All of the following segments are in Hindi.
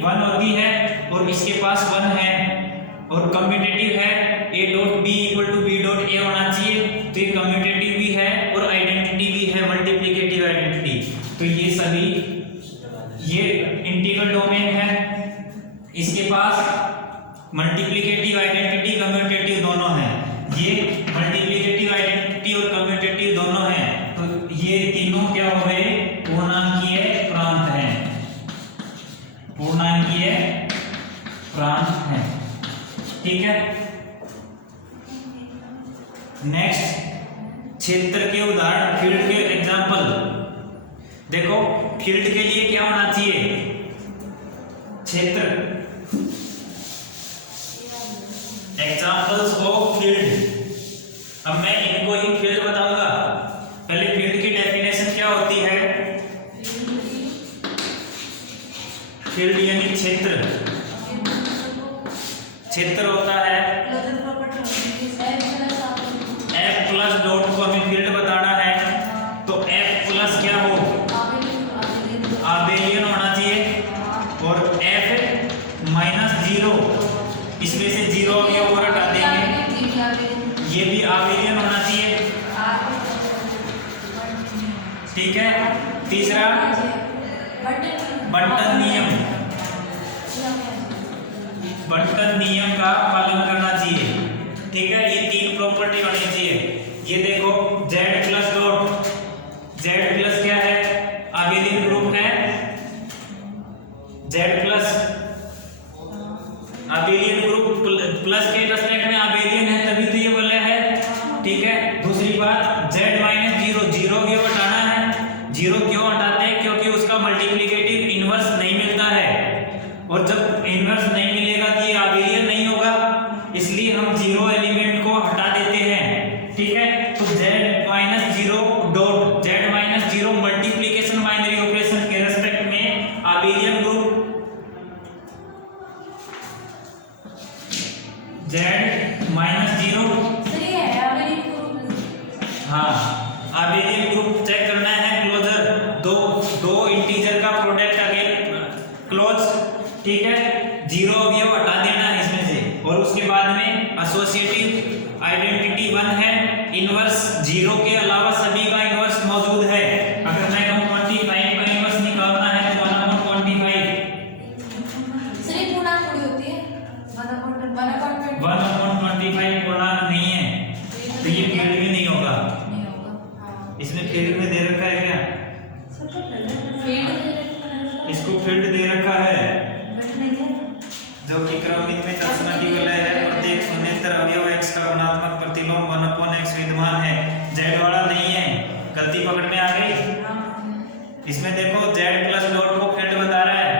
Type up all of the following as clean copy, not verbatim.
1 होती है और इसके पास 1 है और कम्यूटेटिव है a dot b equal to b dot a होना चाहिए, तो ये कम्यूटेटिव भी है और आइडेंटिटी भी है, मल्टीप्लिकेटिव आइडेंटिटी। तो ये सभी ये इंटीग्रल डोमेन है, इसके पास मल्टीप्लिकेटिव आइडेंटिटी कम्यूटेटिव दोनों है, ये मल्टीप्लिकेटिव आइडेंटिटी और कम्यूटेटिव दोनों है, तो ये तीनों क्या हो गए पूर्णांकीय प्रांत हैं, पूर्णांकीय प्रांत हैं। ठीक है, नेक्स्ट क्षेत्र के उदाहरण, फील्ड के एग्जांपल देखो। फील्ड के लिए क्या होना चाहिए, क्षेत्र, एग्जांपल्स ऑफ फील्ड। अब मैं इनको ही फील्ड बताऊंगा। पहले फील्ड की डेफिनेशन क्या होती है, फील्ड यानी क्षेत्र, क्षेत्र होता है F प्लस डॉट को हमें फील्ड बताना है, तो F प्लस क्या हो, आबेलियन होना चाहिए, और F माइनस 0, इसमें से 0 अवयव और हटा देंगे, ये भी आबेलियन होना चाहिए। ठीक है, तीसरा बंटन नियम, बंटन नियम का पालन करना चाहिए। ठीक है, ये 3 प्रॉपर्टी होनी चाहिए। ये देखो Z plus dot, Z plus क्या है, आबेलियन ग्रुप है, Z प्लस आबेलियन ग्रुप प्लस के रेस्पेक्ट में आबेलियन है, तभी तो ये बोला है। ठीक है, दूसरी बात Z माइनस 0, 0 क्यों हटाना है, 0 क्यों हटाते हैं, क्योंकि उसका मल्टीप्लिकेटिव इनवर्स नहीं मिलता है, और जब इनवर्स नहीं मिलेगा तो ये आबेलियन नहीं होगा, इसलिए हम 0 एलिमेंट को हटा देते हैं। ठीक है, तो Z minus 0 dot, Z minus 0 multiplication binary operation के रेस्पेक्ट में आबेलियन ग्रुप Z माइनस 0, हाँ आबेलियन ग्रुप चेक करना है, क्लोजर, दो इंटीजर का प्रोडक्ट अगेन क्लोज। ठीक है, 0 अवयव हटा देना है इसमें से, और उसके बाद में एसोसिएटिव आइडेंटिटी 1 है, इनवर्स 0 के अलावा सभी का इनवर्स मौजूद है। अगर मैं कहूं 25 का इनवर्स निकालना है तो 1/25, सिर्फ पूर्णांक थोड़ी होती है, 1/25 पूर्णांक नहीं है, तो ये फील्ड में नहीं होगा। इसमें फील्ड में दे रखा है क्या, इसको फील्ड दे रखा है, जो कि क्रमिक में तत्समति वलय है, प्रत्येक शून्येतर अवयव x का गुणात्मक प्रतिलोम 1/x विद्यमान है, z वाला नहीं है। गलती पकड़ में आ गई। इसमें देखो z प्लस डॉट को फील्ड बता रहा है,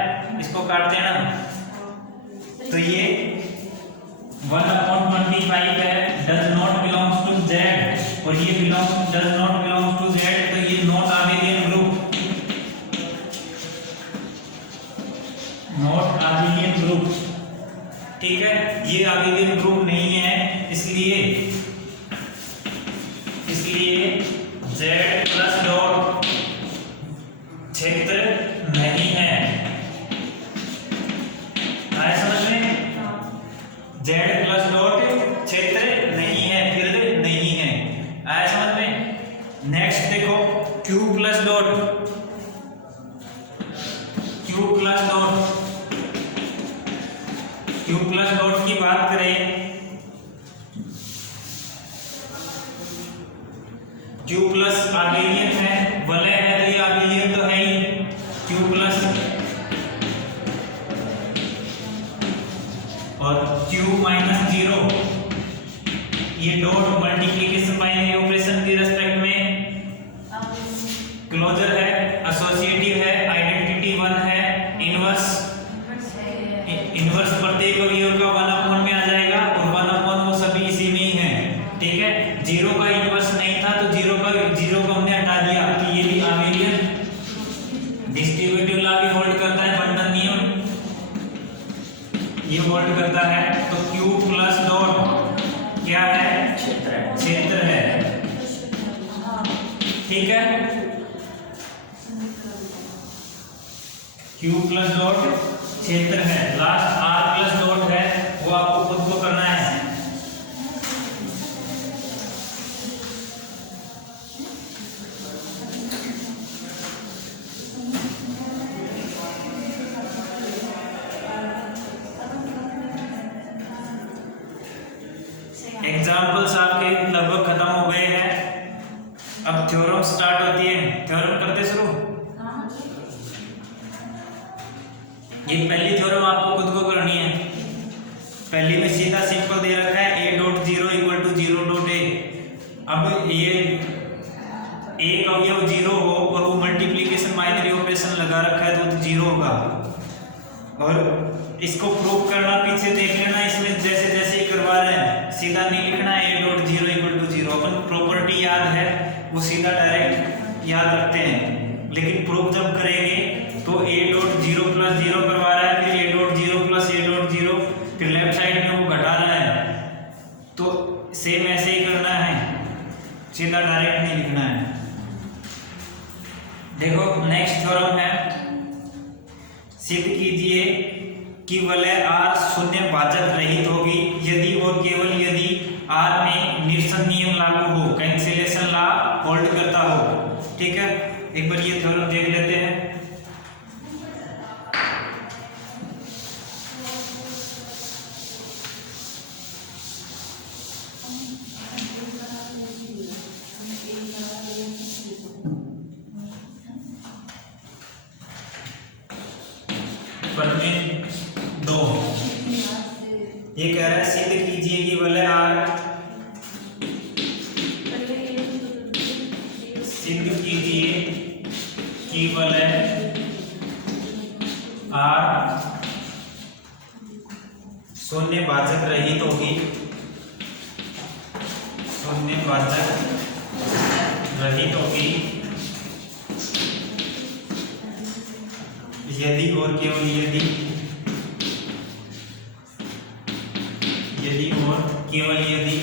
इसको काट देना, तो ये 1/25 है, does not belongs to z, और ये does not belongs to z, तो ये not abelian group, not abelian group. ठीक है, ये आबेलियन ग्रुप नहीं है, इसलिए Z प्लस डॉट क्षेत्र नहीं है। आया समझ में, Z प्लस डॉट क्षेत्र नहीं है, फील्ड नहीं है। आया समझ में। नेक्स्ट देखो Q plus dot, Q plus dot, Q plus dot की बात करें, Q प्लस आबेलियन है, वलय है, तो ये आबेलियन तो है ही। Q प्लस और Q माइनस 0, ये डॉट मल्टीप्लिकेशन बाइनरी ऑपरेशन के रेस्पेक्ट में क्लोजर है, एसोसिएटिव है, आइडेंटिटी 1 है, इनवर्स प्रत्येक अवयव का 1/1 में आ जाएगा, और 1/1 वो सभी इसी में ही है। ठीक है, 0 का इनवर्स नहीं था तो 0 को हमने हटा दिया, कि ये भी आबेलियन। डिस्ट्रीब्यूटिव लॉ भी होल्ड करता है, बंटन नियम ये होल्ड करता है। तो Q प्लस डॉट क्या है, क्षेत्र है। ठीक है, Q प्लस डॉट क्षेत्र है, लास्ट R प्लस डॉट है, वो आपको खुद को करना है। एग्जाम्पल्स आपके लगभग खत्म हो गए हैं, अब थ्योरम स्टार्ट होती है। थ्योरम करते शुरू। ये पहली थ्योरम आपको खुद को करनी है। पहली में सीधा सिंपल दे रखा है a dot 0 equal to 0 dot a। अब ये एक अवयव 0 हो और वो मल्टीप्लिकेशन बाइनरी ऑपरेशन लगा रखा है तो 0 होगा। और इसको प्रूव करना पीछे देख लेना, इसमें जैसे जैसे ही करवा रहे हैं सीधा नहीं लिखना है a डॉट 0 इक्वल टू 0। अपन प्रॉपर्टी याद है वो सीधा डायरेक्ट याद रखते हैं, लेकिन प्रूफ जब करेंगे तो a डॉट 0 प्लस 0 करवा रहा है, फिर a dot 0 plus a dot 0, फिर लेफ्ट साइड में वो घटा रहा है, तो सेम ऐसे ही करना है, सीधा डायरेक्ट नहीं लिखना है। देखो नेक्स्ट थ्योरम है, सिद्ध कीजिए कि वलय R शून्य भाजक रहित होगी यदि और केवल यदि R में निरसन नियम लागू हो, कैंसिलेशन लॉ होल्ड करता हो। ठीक है, एक बार ये थ्योरम देख लेते हैं। दो ये कह रहा है सिद्ध कीजिए कि वलय R, सिद्ध कीजिए कि वलय R शून्य भाजक रहित होगी, शून्य भाजक रहित होगी यदि और केवल यदि, यदि और केवल यदि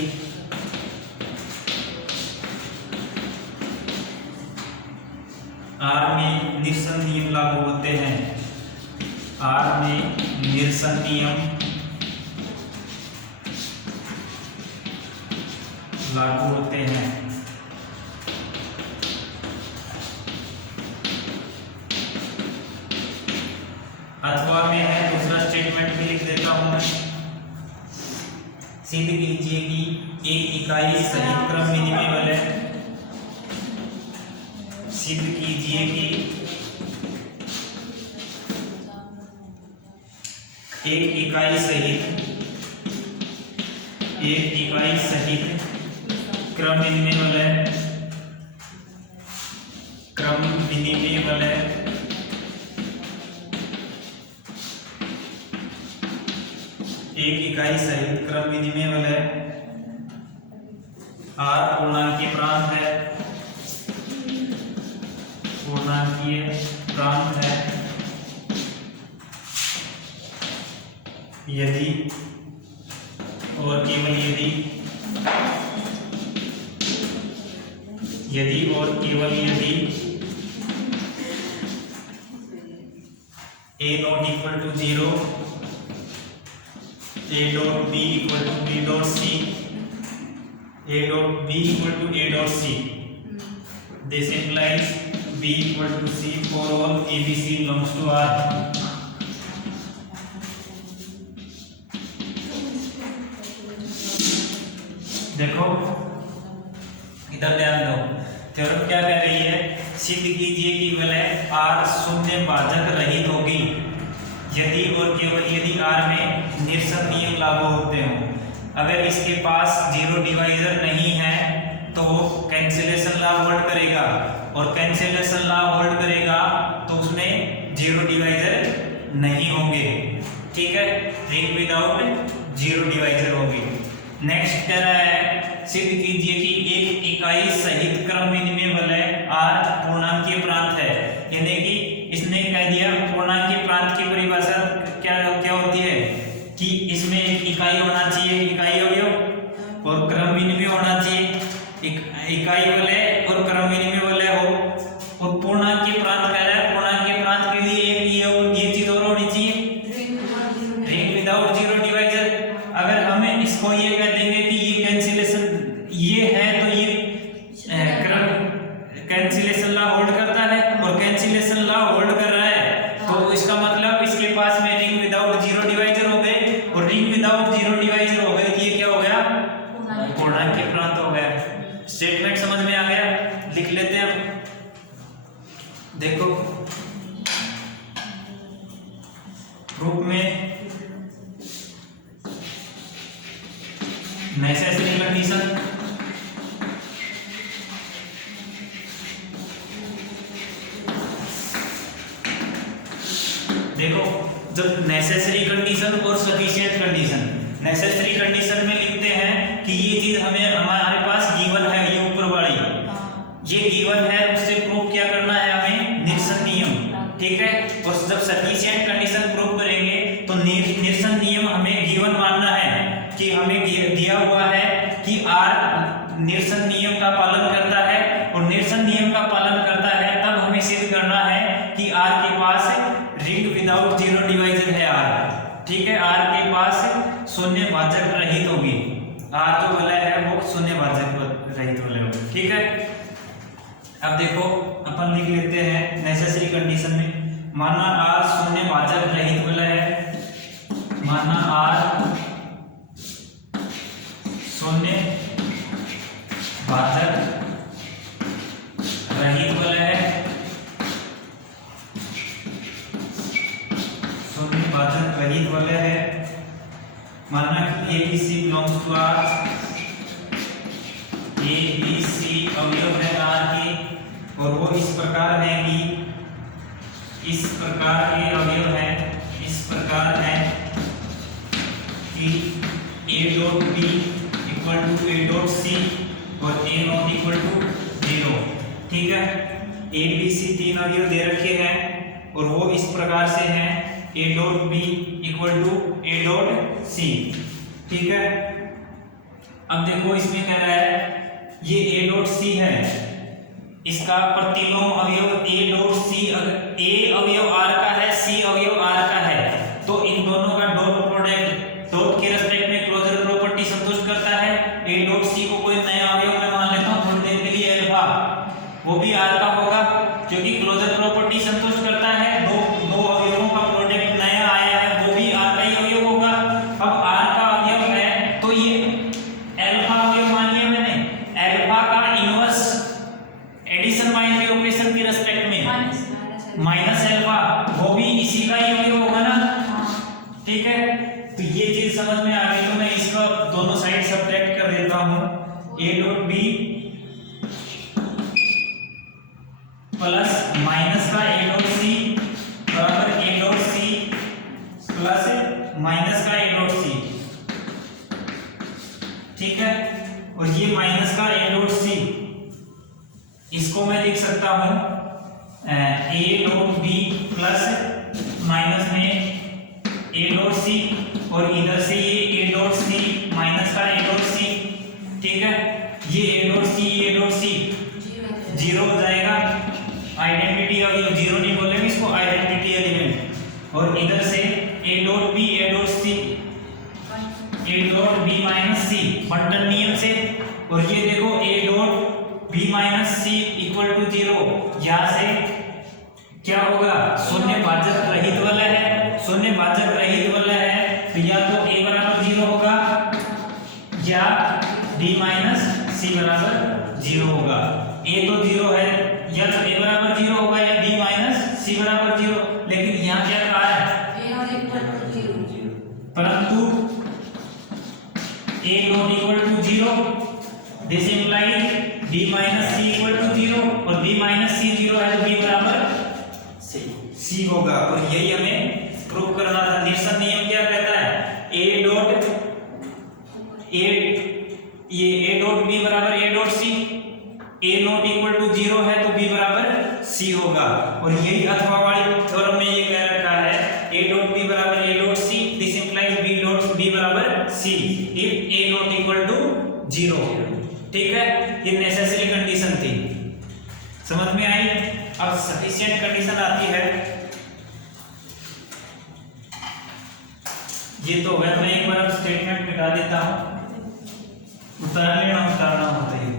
R में निरसन नियम लागू होते हैं, R में निरसन नियम लागू होते हैं। अथवा में है, दूसरा स्टेटमेंट भी लिख देता हूं मैं। सिद्ध कीजिए कि एक इकाई सहित क्रम विनिमय वलय, सिद्ध कीजिए कि एक इकाई सहित, एक इकाई सहित क्रम विनिमय वलय, क्रम विनिमय वलय एक इकाई सहित क्रम विनिमय वलय R पूर्णांकीय प्रांत है, पूर्णांकीय प्रांत है यदि और केवल यदि, यदि और केवल यदि a not equal to 0, a dot b equal to b dot c, a dot b equal to a dot c. This implies b equal to c for all abc belongs to R. देखो इधर ध्यान दो, थ्योरम क्या कह रही है, सिद्ध कीजिए कि वलय R शून्य भाजक रहित होगी यदि और केवल यदि R में निरसन नियम लागू होते हों। अगर इसके पास जीरो डिवाइजर नहीं है तो कैंसिलेशन लॉ होल्ड करेगा, और कैंसिलेशन लॉ होल्ड करेगा तो उसमें जीरो डिवाइजर नहीं होंगे। ठीक है, रिंग विदाउट जीरो डिवाइजर होगी। नेक्स्ट कह रहा है सिद्ध कीजिए कि एक इकाई सहित क्रम विनिमय वलय R पूर्णांकीय प्रांत है, यानी कि इसने कह दिया पूर्णांकीय प्रांत की परिभाषा क्या क्या होती है कि इसमें एक इकाई होना चाहिए, इकाई अवयव, और क्रम विनिमय होना चाहिए। इकाई वलय और क्रम विनिमय वलय हो, और पूर्णांकीय प्रांत कह रहा है, पूर्णांकीय प्रांत के लिए एक ये और प्रूफ में नेसेसरी कंडीशन, देखो जब नेसेसरी कंडीशन और सफिशिएंट कंडीशन, नेसेसरी कंडीशन में लिखते हैं कि ये चीज हमें हमारे पास गिवन है, ये ऊपर वाली ये गिवन है, उससे प्रूफ क्या करना है हमें, निरसन नियम, ठीक है। और जब सफिशिएंट कंडीशन प्रूफ करेंगे तो निरसन नियम हमें गिवन मानना है कि हमें दिया हुआ है कि R निरसन नियम का पालन करता है, और निरसन नियम का पालन करता है तब हमें सिद्ध करना है कि R के पास रिंग विदाउट जीरो डिवाइजर है R, ठीक है। R के पास शून्य भाजक रहित होगी, R जो वाला है वो शून्य भाजक रहित वाले होगी, ठीक है। अब देखो अपन लिख लेते हैं नेसेसरी कंडीशन में, माना R शून्य भाजक रहित वाला है, माना R शून्य भाजक रहित वाला है, शून्य भाजक रहित वाला है, माना कि ABC belongs to R, ABC अवयव है R के, और वो इस प्रकार है कि इस प्रकार के अवयव है, इस प्रकार है कि A dot B equal to A dot C और A नॉट इक्वल टू 0, ठीक है। A B C तीन अवयव दे रखे हैं और वो इस प्रकार से हैं A dot B equal to A dot C, ठीक है। अब देखो इसमें कह रहा है ये A डॉट C है, इसका प्रतिलोम अवयव A डॉट C, A अवयव R का है, C अवयव R का है, तो इन दोनों का डॉट प्रोडक्ट डॉट के रेस्पेक्ट में क्लोजर प्रॉपर्टी संतुष्ट करता है। A डॉट C को कोई नया अवयव मैं मान लेता हूं थोड़ी देर के लिए अल्फा, वो भी R का होगा क्योंकि क्लोजर प्रॉपर्टी संतुष्ट करता है। दो अवयवों का प्रोडक्ट नया आया है, वो भी R का ही अवयव होगा। अब R का अवयव है तो ये अल्फा अवयव मान लिया मैंने, अल्फा का इनवर्स एडिशन बाइनरी ऑपरेशन के रेस्पेक्ट में माइनस अल्फा, वो भी इसी का ही अवयव होगा ना, ठीक है। तो ये चीज समझ में आ गई, तो मैं इसका दोनों साइड सब्ट्रैक्ट कर देता हूं, A dot B plus minus का A डॉट C बराबर A dot C plus minus का A डॉट C, ठीक है। और ये माइनस का A डॉट C, इसको मैं लिख सकता हूं A dot B plus minus में A डॉट C, और इधर से ये A डॉट C माइनस का A डॉट C, ठीक है। ये A डॉट C जीरो हो जाएगा, आइडेंटिटी अवयव जीरो नहीं बोलेंगे इसको, आइडेंटिटी एलिमेंट। और इधर से A dot B A dot C A dot B minus C बंटन नियम से, और ये देखो A dot B minus C equal to 0, यहाँ से क्या होगा, शून्य भाजक रहित वाला है, शून्य भाजक रहित वाला है तो या तो A बराबर 0 होगा या B माइनस C बराबर 0 होगा। A तो 0 है, या तो A बराबर 0 होगा या B माइनस C बराबर 0, लेकिन यहाँ क्या कहा है A नॉट इक्वल टू 0, परंतु A not equal to 0, this implies B minus C equal to 0, और B माइनस C 0 है तो B बराबर C होगा। और यही हमें प्रूव करना था। निरसन नियम क्या कहता है, A डॉट B बराबर A dot C, A not equal to 0 है तो B बराबर C होगा। और यही अथवा वाली थ्योरम में ये कह रखा है A डॉट B बराबर A dot C, this implies B dot B बराबर C if A not equal to 0, ठीक है। ये नेसेसरी कंडीशन थी, समझ में आई। अब सफिशिएंट कंडीशन आती है, ये तो है, मैं एक बार स्टेटमेंट मिटा देता हूं, उतारना होता है।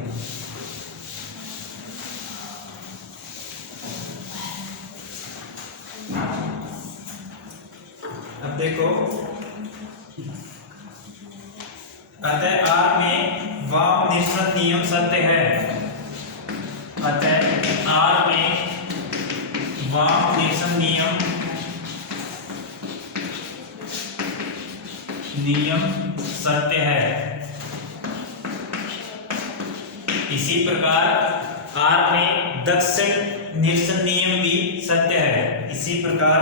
अब देखो अतः R में वाम निरसन नियम सत्य है, अतः R में वाम निरसन नियम नियम सत्य है। इसी प्रकार R में दक्षिण निरसन नियम भी सत्य है। इसी प्रकार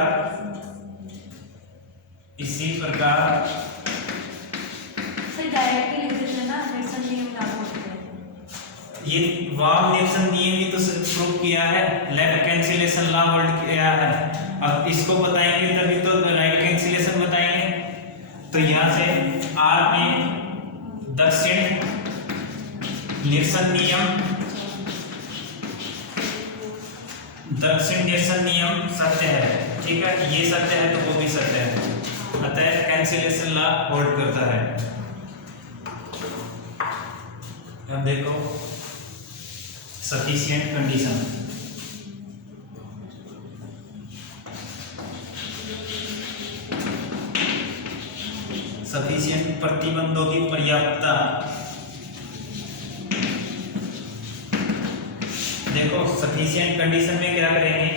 सर डायरेक्टली लिख देते हैं ना, निरसन नियम लागू होता है। ये वाम निरसन नियम भी तो प्रूव किया है, लेफ्ट कैंसिलेशन लॉ वर्ड किया है। अब इसको बताएंगे तभी तो राइट कैंसिलेशन बताएंगे। तो यहाँ से R में दक्षिण निरसन नियम सत्य है, ठीक है, ये सत्य है तो वो भी सत्य है, अतः कैंसिलेशन लॉ होल्ड करता है। अब देखो सफिशिएंट कंडीशन। सफिशिएंट प्रतिबंधों की पर्याप्तता। देखो सफिशिएंट कंडीशन में क्या करेंगे,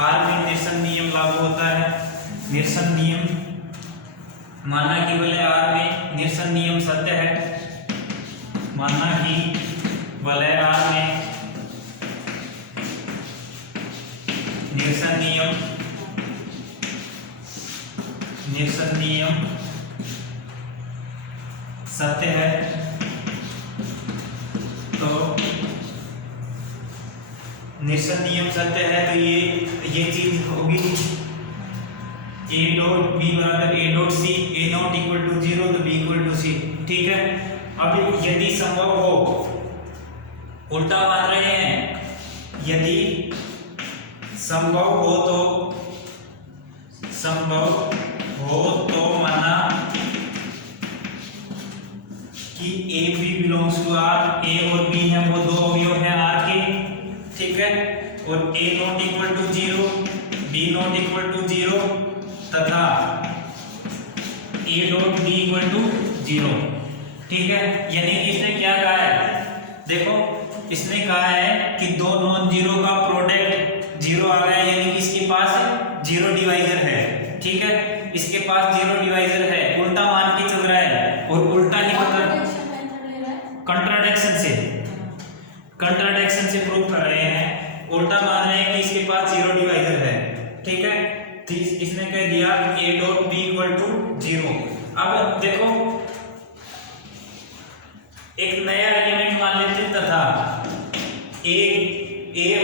R में निरसन नियम लागू होता है। निरसन नियम माना कि बोले R में निरसन नियम सत्य है, माना कि बोले R में निरसन नियम सत्य है, तो निरसन नियम सत्य है तो ये चीज होगी A डॉट B बराबर A dot C, A not equal to 0 तो B इक्वल टू C, ठीक है। अब यदि संभव हो, उल्टा मान रहे हैं, यदि संभव हो तो माना कि A B belongs to R, A और B हैं वो दो अवयव हैं R के, ठीक है, और A not equal to 0, B not equal to 0 तथा A dot B equal to 0, ठीक है। यानी कि इसने क्या कहा है, देखो इसने कहा है कि दो नॉन जीरो का प्रोडक्ट 0 आ गया, यानी कि इसके पास 0 डिवाइजर है, ठीक है, इसके पास 0 डिवाइजर है, उल्टा मान के चल रहा है, और उल्टा ही मतलब कंट्राडिक्शन से प्रूव कर रहे हैं, उल्टा मान रहे हैं कि इसके पास 0 डिवाइजर है, ठीक है। तो इसने कह दिया A dot B equal to 0। अब देखो एक नया एलिमेंट मान लेते तथा A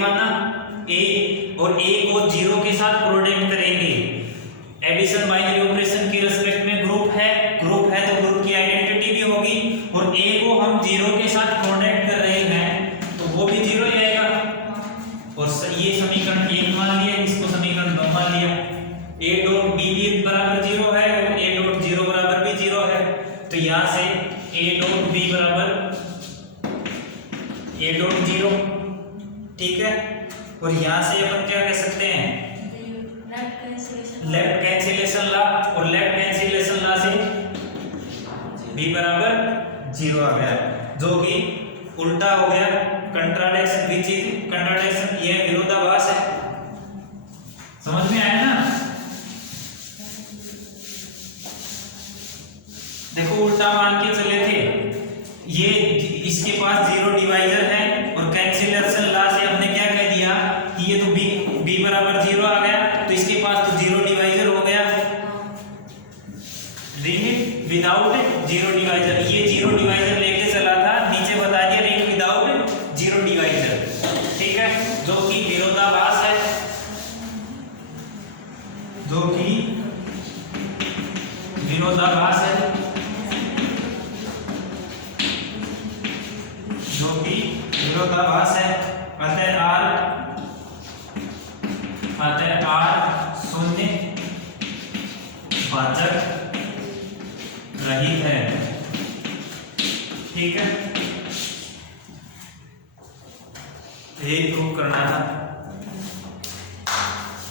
माना A और A को 0 के साथ प्रोडक्ट करेंगे, एडिशन बाइनरी ऑपरेशन के रिस्पेक्ट में ग्रुप है तो ग्रुप की आइडेंटिटी भी होगी, और A को हम 0 के साथ प्रोडक्ट कर रहे हैं तो वो भी 0 ही आएगा, और ये समीकरण 1 मान लिया, इसको समीकरण 2 मान लिया। A डॉट B भी बराबर 0 है और A डॉट 0 बराबर भी 0 है, तो यहाँ से A डॉट B बराबर A डॉट 0, ठीक है। और यहाँ से अपन क्या कह सकते हैं, लेफ्ट कैंसिलेशन लॉ, और लेफ्ट कैंसिलेशन लॉ से B बराबर 0 आ गया, जो कि उल्टा हो गया, कंट्राडिक्शन ये विरोधाभास है। समझ में आया ना? देखो उल्टा मान के चले थे, ये इसके पास 0 डिवाइजर है, और कैंसिलेशन लॉ से हमने क्या कह दिया कि ये तो B बराबर 0 आ गया, तो इसके पास तो 0 डिवाइजर हो गया, रिंग विदाउट 0 डिवाइजर, ये 0 डिवाइजर लेके चला था, नीचे बता दिया रिंग विदाउट 0 डिवाइजर, ठीक है, जो कि विरोधाभास है, जो कि विरोधाभास है, अतः R शून्य भाजक रहित है, ठीक है, यही प्रूव करना था।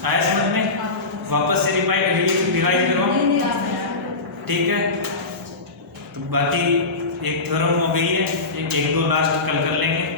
आया समझ में? वापस से रिवाइज करो, ठीक है। तो बाकी एक थ्योरम हो गई है, एक दो लास्ट कल कर लेंगे।